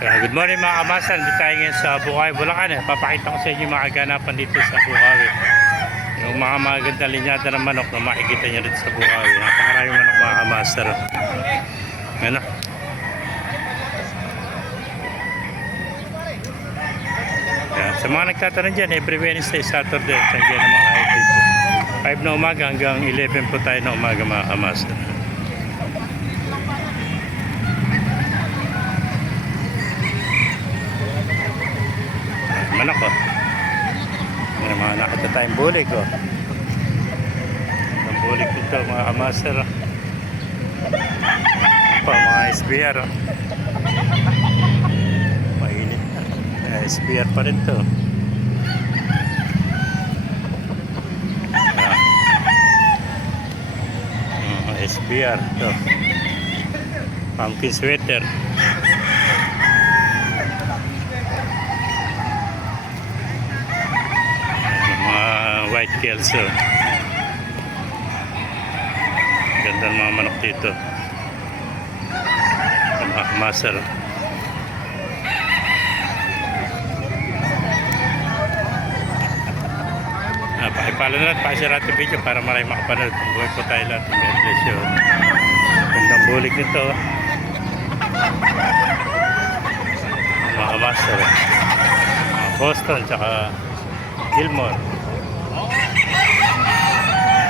Good morning mga kamasan. Dito tayo ngayon sa Bukawi, Bulacan. Papakita ko sa inyo yung mga ganapan dito sa Bukawi. Yung mga maganda linyada ng manok na makikita nyo dito sa Bukawi. Napakaraming manok mga kamasan. Ano? Yan. Sa mga nagtatanong dyan, every Wednesday, Saturday, tayo ng mga kahit dito. 5 na umaga hanggang 11 po tayo na umaga mga kamasan. Manok oh. May mga nakita tayong bulik oh. Ang bulik dito mga kamaster oh. Pa, mga SBR oh. Mainit na. SBR pa rin to. SBR to. Pumpkin sweater. White Kelso. Ganda ng mga manok dito. Mga muscle. Pakipalo na lahat, pakishare natin video para marami makapanood. Buhay po tayo lahat. God bless you. Gandang bulik nito. Mga muscle. Mga Boston tsaka Gilmore.